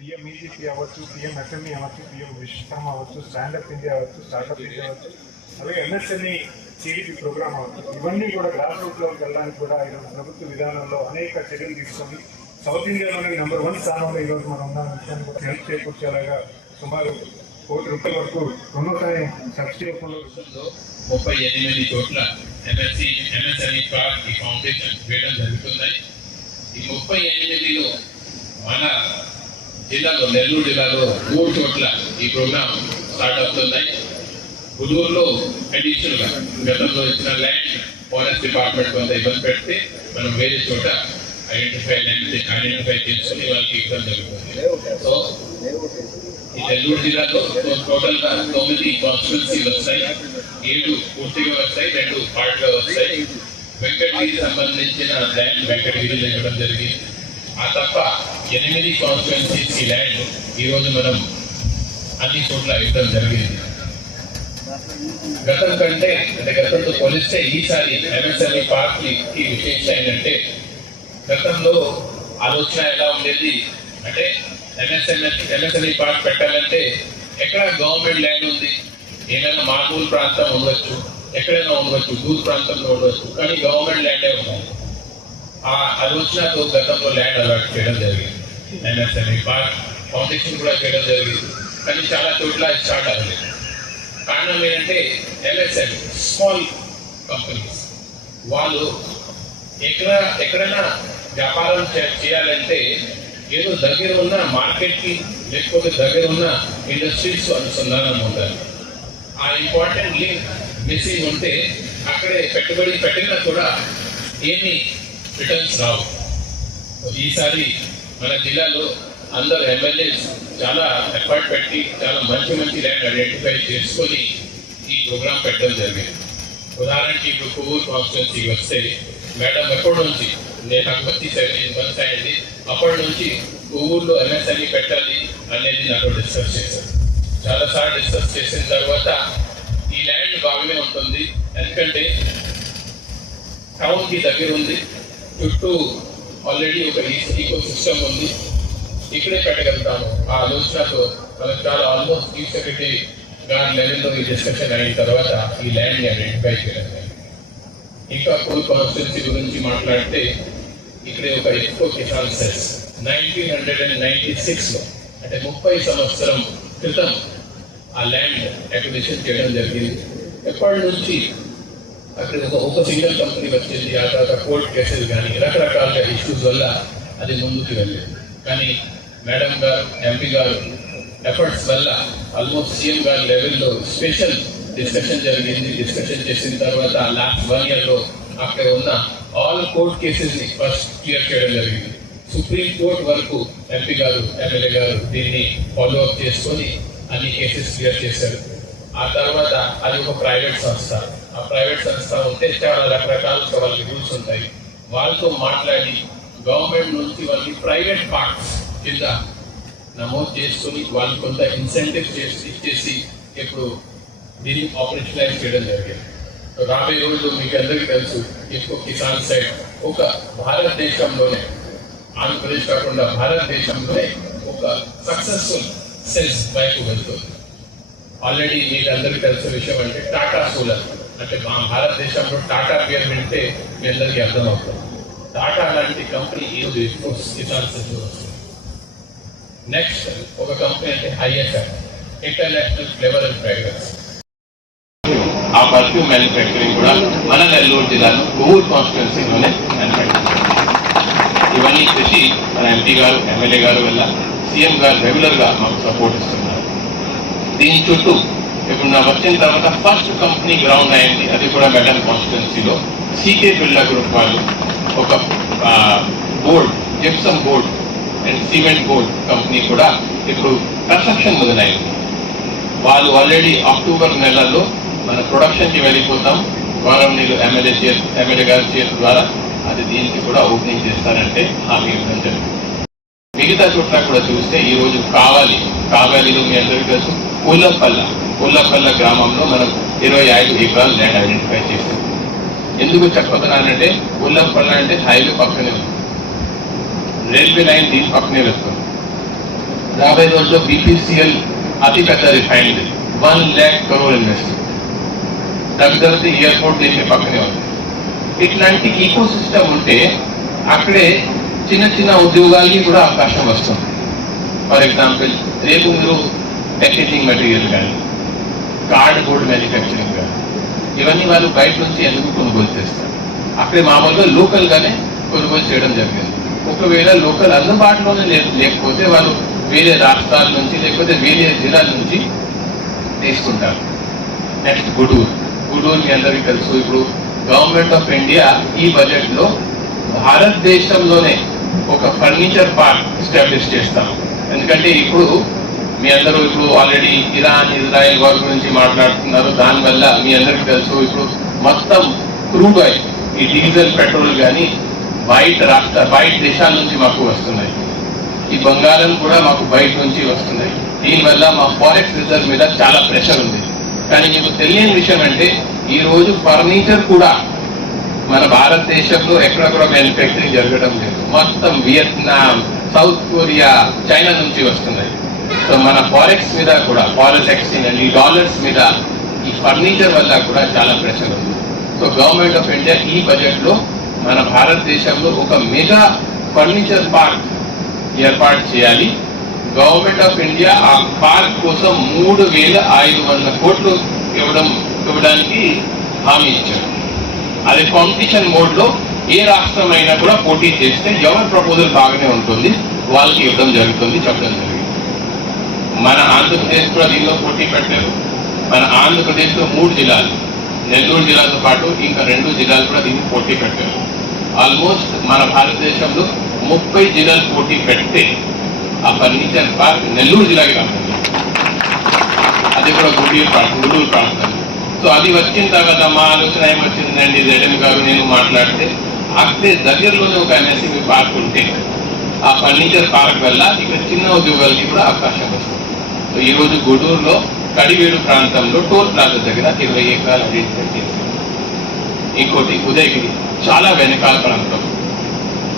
PM EGP అవ్వచ్చు, PM FME అవ్వచ్చు, PM Vishwakarma అవ్వచ్చు, స్టాండప్ ఇండియా అవ్వచ్చు, స్టార్టప్ ఇండియా అవ్వచ్చు, అలాగే ఎంఎస్ఎంఈ సిడిపి ప్రోగ్రామ్ అవ్వచ్చు. ఇవన్నీ కూడా గ్రాస్ రూట్లోకి వెళ్ళడానికి కూడా ఈరోజు ప్రభుత్వ విధానంలో అనేక చర్యలు తీసుకొని సౌత్ ఇండియాలోనే #1 స్థానంలో ఈరోజు మనం ఉన్న విషయాన్ని కూడా హెల్ప్ చేకూర్చేలాగా సుమారు ₹1 కోటి వరకు రుణాన్ని సబ్సిడీ 38 కోట్ల ఎంఎస్ఎంఈ పార్క్ ఫౌండేషన్ వేయడం జరుగుతుంది. ఈ 38లో మన జిల్లాలో, నెల్లూరు జిల్లాలో 3 చోట్ల ఈ ప్రోగ్రామ్ స్టార్ట్ అవుతున్నాయి. గుంటూరులో అడిషనల్ గా గతంలో ఇచ్చిన ల్యాండ్ ఫారెస్ట్ డిపార్ట్మెంట్ కొంత ఇబ్బంది పెడితే మనం వేరే చోట ఐడెంటిఫై చేసుకుని వాళ్ళకి ఇవ్వడం జరుగుతుంది. సో ఈ నెల్లూరు జిల్లాలో టోటల్ గా 9 కాన్స్టిట్యున్సీలు వస్తాయి, 7 పూర్తిగా వస్తాయి, 2 పార్ట్గా వస్తాయి. వెంకటగిరి సంబంధించిన ల్యాండ్ వెంకటగిరిలో ఇవ్వడం జరిగింది. ఆ తప్ప 8 కాన్స్టిట్యున్సీస్ ల్యాండ్ ఈరోజు మనం అన్ని చోట్ల ఇవ్వడం జరిగింది. గతం కంటే అంటే గతంతో పోలిస్తే ఈసారి ఎంఎస్ఎంఈ పార్క్ కి విశేషం ఏంటంటే, గతంలో ఆలోచన ఎలా ఉండేది అంటే ఎంఎస్ఎంఈ పార్క్ పెట్టాలంటే ఎక్కడ గవర్నమెంట్ ల్యాండ్ ఉంది, ఏదైనా మామూలు ప్రాంతం ఉండవచ్చు, ఎక్కడైనా ఉండవచ్చు, దూర ప్రాంతంలో ఉండవచ్చు, కానీ గవర్నమెంట్ ల్యాండే ఉన్నాయి. ఆ ఆలోచనతో గతంలో ల్యాండ్ అలాట్ చేయడం జరిగింది. ఎంఎస్ఎంఈ పార్క్ ఫౌండేషన్ కూడా చేయడం జరిగింది, కానీ చాలా చోట్ల స్టార్ట్ అవ్వలేదు. కారణం ఏంటంటే ఎంఎస్ఎంఈ స్మాల్ కంపెనీస్ వాళ్ళు ఎక్కడైనా వ్యాపారం చేయాలంటే ఏదో దగ్గర ఉన్న మార్కెట్కి లేకపోతే దగ్గర ఉన్న ఇండస్ట్రీస్ అనుసంధానం ఉండాలి. ఆ ఇంపార్టెంట్ లింక్ మిస్సింగ్ ఉంటే అక్కడే పెట్టుబడి పెట్టినా కూడా ఏమి రిటర్న్స్ రావు. ఈసారి మన జిల్లాలో అందరు ఎమ్మెల్యేస్ చాలా ఎఫర్ట్ పెట్టి చాలా మంచి ల్యాండ్ ఐడెంటిఫై చేసుకొని ఈ ప్రోగ్రామ్ పెట్టడం జరిగింది. ఉదాహరణకి ఇప్పుడు కొవ్వూరు కాన్స్టిట్యున్సీకి వస్తే మేడం ఎప్పటి నుంచి నేను నాకు వచ్చి 17 months అయింది, అప్పటి నుంచి కొవ్వూరులో ఎంఎస్ఎంఈ పెట్టాలి అనేది నాతో డిస్కస్ చేశాను. చాలాసార్లు డిస్కస్ చేసిన తర్వాత ఈ ల్యాండ్ బాగానే ఉంటుంది, ఎందుకంటే టౌన్కి దగ్గర ఉంది, చుట్టూ ఆల్రెడీ ఒక ఈకో సిస్టమ్ ఉంది, ఇక్కడే పెట్టగలుగుతాము. ఆ ఆలోచనతో మనకు చాలా ఆల్మోస్ట్ చీఫ్ సెక్రటరీ గారి లెవెల్లో ఈ డిస్కషన్ అయిన తర్వాత ఈ ల్యాండ్ని ఐడెంటిఫై చేయడం. ఇంకా కొన్ని కాన్స్టిట్యున్సీ గురించి మాట్లాడితే ఇక్కడే ఒక ఎక్కువ కిసాన్ సెస్ 1996లో అంటే 30 సంవత్సరం క్రితం ఆ ల్యాండ్ అక్విజిషన్ చేయడం జరిగింది. ఎప్పటి నుంచి అక్కడ ఒక సింగిల్ కంపెనీ వచ్చింది, ఆ తర్వాత కోర్ట్ కేసెస్ కానీ రకరకాల ఇష్యూస్ వల్ల అది ముందుకు వెళ్ళింది. కానీ మేడం గారు, ఎంపీ గారు ఎఫర్ట్స్ వల్ల ఆల్మోస్ట్ సీఎం గారి లెవెల్లో స్పెషల్ డిస్కషన్ జరిగింది. డిస్కషన్ చేసిన తర్వాత లాస్ట్ 1 yearలో అక్కడ ఉన్న ఆల్ కోర్ట్ కేసెస్ ని ఫస్ట్ క్లియర్ చేయడం జరిగింది. సుప్రీం కోర్ట్ వరకు ఎంపీ గారు, ఎమ్మెల్యే గారు దీన్ని ఫాలో అప్ చేసుకొని అన్ని కేసెస్ క్లియర్ చేశారు. ఆ తర్వాత అది ఒక ప్రైవేట్ సంస్థ. ఆ ప్రైవేట్ సంస్థ ఉంటే చాలా రకరకాలుగా వాళ్ళకి రూల్స్ ఉంటాయి. వాళ్ళతో మాట్లాడి గవర్నమెంట్ నుంచి వాళ్ళకి ప్రైవేట్ పార్ట్స్ కింద నమోదు చేసుకుని వాళ్ళు కొంత ఇన్సెంటివ్ ఇచ్చేసి ఇప్పుడు దీన్ని ఆపరేషనలైజ్ చేయడం జరిగింది. రాబోయే రోజు మీకు అందరికీ తెలుసు, ఎక్కువ కిసాన్ సైడ్ ఒక భారతదేశంలోనే, ఆంధ్రప్రదేశ్ కాకుండా భారతదేశంలోనే ఒక సక్సెస్ఫుల్ సెస్ వైపు వెళ్తుంది. ఆల్రెడీ మీకు అందరికీ తెలిసిన విషయం అంటే టాటా సోలార్, అంటే మా భారతదేశంలో టాటా పేరు వింటే మీ అందరికీ అర్థమవుతుంది. టాటా లాంటి కంపెనీ ఈరోజు ఎక్కువ కిసాన్ సెస్ వస్తుంది. నెక్స్ట్ ఒక కంపెనీ అంటే IFF, international flavour and fragrance. ఆ పర్ఫ్యూమ్ మ్యానుఫ్యాక్చరింగ్ కూడా మన నెల్లూరు జిల్లాలో కొవ్వూరు కాన్స్టిట్యున్సీలోనే మ్యానుఫ్యాక్చరింగ్. ఇవన్నీ చేసి మన ఎంపీ గారు, ఎమ్మెల్యే గారు వల్ల సీఎం గారు రెగ్యులర్గా మాకు సపోర్ట్ ఇస్తున్నారు. దీని చుట్టూ ఇప్పుడు నా వచ్చిన తర్వాత ఫస్ట్ కంపెనీ గ్రౌండ్ అయింది, అది కూడా మెటల్ కాన్స్టిట్యున్సీలో సీకే బిల్డా గ్రూప్ వాళ్ళు ఒక board, gypsum board and cement board company కూడా ఇప్పుడు కన్స్ట్రక్షన్ మొదలైంది. వాళ్ళు ఆల్రెడీ అక్టోబర్ నెలలో మన ప్రొడక్షన్కి వెళ్ళిపోతాం. వారం నీళ్ళు ఎమ్మెల్యే గారి చేతి ద్వారా అది దీనికి కూడా ఓపెనింగ్ చేస్తారంటే హామీ ఇవ్వడం జరిగింది. మిగతా చోట్ల కూడా చూస్తే ఈ రోజు కావాలిలో మీ అందరికీ తెలుసు, ఉల్లపల్ల గ్రామంలో మనం 25 ఎకరాలు ల్యాండ్ ఐడెంటిఫై చేస్తాం. ఎందుకు చెప్పతున్నానంటే ఉల్లపల్ల అంటే హైవే పక్కనే ఉంది, రైల్వే లైన్ దీని పక్కనే వెళ్తుంది. రాబోయే రోజుల్లో BPCL అతిపెద్ద రిఫైనరీ 1 lakh crore ఇన్వెస్ట్మెంట్, దగ్గర ఎయిర్పోర్ట్ దేశం పక్కనే ఉంది. ఇట్లాంటి ఈకో సిస్టమ్ ఉంటే అక్కడే చిన్న చిన్న ఉద్యోగాలకి కూడా అవకాశం వస్తుంది. ఫర్ ఎగ్జాంపుల్, రేపు మీరు ప్యాకేజింగ్ మెటీరియల్ కానీ, కార్డ్ బోర్డ్ మ్యానుఫ్యాక్చరింగ్ కానీ, ఇవన్నీ వాళ్ళు బయట నుంచి ఎందుకు కొనుగోలు చేస్తారు? అక్కడే మామూలుగా లోకల్గానే కొనుగోలు చేయడం జరిగింది. ఒకవేళ లోకల్ అందుబాటులోనే లేకపోతే వాళ్ళు వేరే రాష్ట్రాల నుంచి లేకపోతే వేరే జిల్లాల నుంచి తీసుకుంటారు. నెక్స్ట్ గుడూరు మీ అందరికీ తెలుసు. ఇప్పుడు గవర్నమెంట్ ఆఫ్ ఇండియా ఈ బడ్జెట్ లో భారతదేశంలోనే ఒక ఫర్నిచర్ పార్క్ ఎస్టాబ్లిష్ చేస్తాం. ఎందుకంటే ఇప్పుడు మీ అందరూ ఇప్పుడు ఆల్రెడీ ఇజ్రాయెల్ వార్ గురించి మాట్లాడుతున్నారు. దానివల్ల మీ అందరికీ తెలుసు ఇప్పుడు మొత్తం క్రూడ్ ఆయిల్, ఈ డీజిల్, పెట్రోల్ కానీ బయట దేశాల నుంచి మాకు వస్తున్నాయి. ఈ బంగారం కూడా మాకు బయట నుంచి వస్తున్నాయి. దీనివల్ల మా ఫారెక్స్ రిజర్వ్ మీద చాలా ప్రెషర్ ఉంది. కానీ మీకు తెలియని విషయం అంటే ఈ రోజు ఫర్నిచర్ కూడా మన భారతదేశంలో ఎక్కడ కూడా మ్యానుఫ్యాక్చరింగ్ జరగడం లేదు. మొత్తం వియత్నాం, సౌత్ కొరియా, చైనా నుంచి వస్తున్నాయి. సో మన ఫారెక్స్ మీద కూడా, ఫారెక్స్ ఎక్స్చేంజ్, ఈ డాలర్స్ మీద ఈ ఫర్నిచర్ వల్ల కూడా చాలా ప్రెషర్ ఉంది. సో గవర్నమెంట్ ఆఫ్ ఇండియా ఈ బడ్జెట్ లో మన భారతదేశంలో ఒక మెగా ఫర్నిచర్ పార్క్ ఏర్పాటు చేయాలి. గవర్నమెంట్ ఆఫ్ ఇండియా ఆ పార్క్ కోసం 3,500 కోట్లు ఇవ్వడానికి హామీ ఇచ్చారు. అది కాంపిటీషన్ మోడ్ లో ఏ రాష్ట్రం అయినా కూడా పోటీ చేస్తే ఎవరి ప్రపోజల్ బాగానే ఉంటుంది వాళ్ళకి ఇవ్వడం జరుగుతుంది, చెప్పడం జరిగింది. మన ఆంధ్రప్రదేశ్ కూడా దీనిలో పోటీ పెట్టారు. మన ఆంధ్రప్రదేశ్ లో 3 జిల్లాలు, నెల్లూరు జిల్లాతో పాటు ఇంకా 2 జిల్లాలు కూడా దీన్ని పోటీ పెట్టారు. ఆల్మోస్ట్ మన భారతదేశంలో 30 జిల్లాలు పోటీ పెడితే ఆ ఫర్నిచర్ పార్క్ నెల్లూరు జిల్లాకి రావాలి. అది కూడా గుంటూరు ప్రాంతం. సో అది వచ్చిన తర్వాత మా ఆలోచన ఏమొచ్చిందండి, జగన్ గారు నేను మాట్లాడితే అక్కడే దగ్గరలోనే ఒక MSME పార్క్ ఉంటే ఆ ఫర్నిచర్ పార్క్ వల్ల ఇక్కడ చిన్న ఉద్యోగాలకి కూడా అవకాశం వస్తుంది. సో ఈ రోజు గుంటూరులో కడివేడు ప్రాంతంలో టోల్ ప్లాజా దగ్గర 20 ఎకరాలు ఐడెంటిఫై చేశారు. ఇంకోటి ఉదయగిరి, చాలా వెనకాల ప్రాంతం,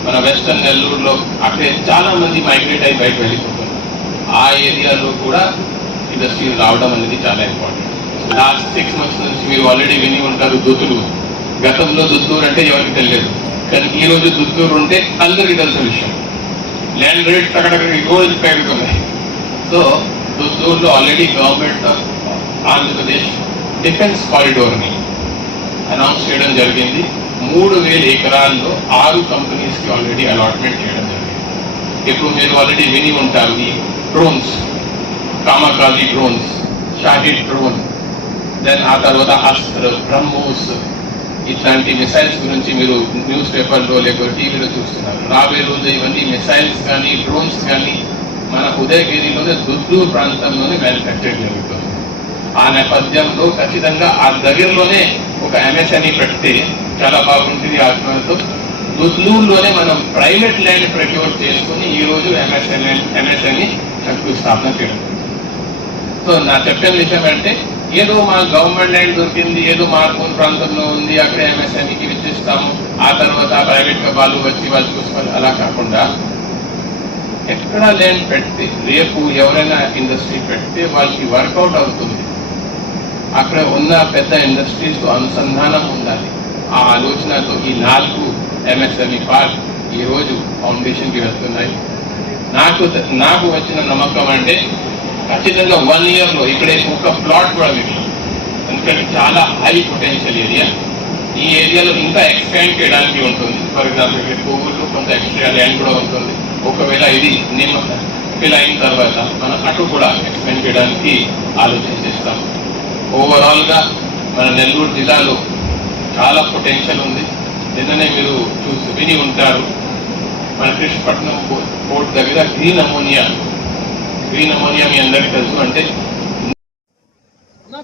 మన వెస్టర్న్ నెల్లూరులో అక్కడే చాలా మంది మైగ్రేట్ అయి బయట వెళ్ళిపోతున్నారు. ఆ ఏరియాలో కూడా ఇండస్ట్రీలు రావడం అనేది చాలా ఇంపార్టెంట్. లాస్ట్ 6 months నుంచి మీరు ఆల్రెడీ విని ఉంటారు దుత్తూరు. గతంలో దుత్తూరు అంటే ఎవరికి తెలియదు, కానీ ఈ రోజు దుత్తూరు ఉంటే అందరికీ తెలిసిన విషయం. ల్యాండ్ రేట్స్ అక్కడ రోజు పెరుగుతున్నాయి. సో దుత్తూరులో already government of Andhra Pradesh defence కారిడోర్ని అనౌన్స్ చేయడం జరిగింది. 3,000 ఎకరాల్లో 6 కంపెనీస్ కి ఆల్రెడీ అలాట్మెంట్ చేయడం జరిగింది. ఇప్పుడు మీరు ఆల్రెడీ విని ఉంటారు ఈ drones, kamikaze drones, Shahed drone, then ఆ తర్వాత అస్త్ర, బ్రహ్మోస్, ఇట్లాంటి మిసైల్స్ గురించి మీరు న్యూస్ పేపర్లో లేకపోతే టీవీలో చూస్తున్నారు. రాబోయే రోజు ఇవన్నీ మిసైల్స్ కానీ డ్రోన్స్ కానీ మన ఉదయగిరిలోనే దుద్దూరు ప్రాంతంలోనే మ్యానుఫ్యాక్చర్ జరుగుతుంది. ఆ నేపథ్యంలో ఖచ్చితంగా ఆ దగ్గరలోనే ఒక MSME పెడితే చాలా బాగుంటుంది. ఆత్మతో దుద్దూరులోనే మనం ప్రైవేట్ ల్యాండ్ ప్రొక్యూర్ చేసుకుని ఈ రోజు MSME శంకుస్థాపన చేయడం. సో నా చెప్పిన విషయం అంటే ఏదో మా గవర్నమెంట్ ల్యాండ్ దొరికింది, ఏదో మార్పూర్ ప్రాంతంలో ఉంది, అక్కడే MSMEకి ఇచ్చిస్తాము, ఆ తర్వాత ప్రైవేట్ గా వాళ్ళు వచ్చి వాళ్ళు చూసుకోవాలి, అలా కాకుండా ఎక్కడ ల్యాండ్ పెడితే రేపు ఎవరైనా ఇండస్ట్రీ పెడితే వాళ్ళకి వర్కౌట్ అవుతుంది. అక్కడ ఉన్న పెద్ద ఇండస్ట్రీస్ తో అనుసంధానం ఉండాలి. ఆ ఆలోచనతో ఈ 4 MSME పార్క్ ఈ రోజు ఫౌండేషన్ కి వెళ్తున్నాయి. నాకు వచ్చిన నమ్మకం అంటే ఖచ్చితంగా 1 year లో ఇక్కడే ఒక ప్లాట్ కూడా మీకు, ఎందుకంటే చాలా హై పొటెన్షియల్ ఏరియా. ఈ ఏరియాలో ఇంకా ఎక్స్పాండ్ చేయడానికి ఉంటుంది. ఫర్ ఎగ్జాంపుల్ ఇక్కడ కోవూరులో కొంత ఎక్స్ట్రా ల్యాండ్ కూడా ఉంటుంది. ఒకవేళ ఇది ఫిల్ అయిన తర్వాత మనం అటు కూడా ఎక్స్పాండ్ చేయడానికి ఆలోచన చేస్తాం. ఓవరాల్ గా మన నెల్లూరు జిల్లాలో చాలా పొటెన్షియల్ ఉంది. నిన్ననే మీరు విని ఉంటారు, మన కృష్ణపట్నం పోర్ట్ దగ్గర గ్రీన్ అమోనియా మీ అందరికీ తెలుసు. అంటే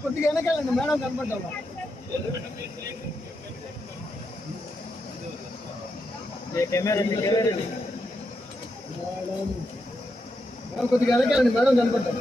కొద్దిగా వెనకాలండి మేడం, కనపడ్డా కొద్దిగా వెనకాలండి మేడం, కనపడ్డా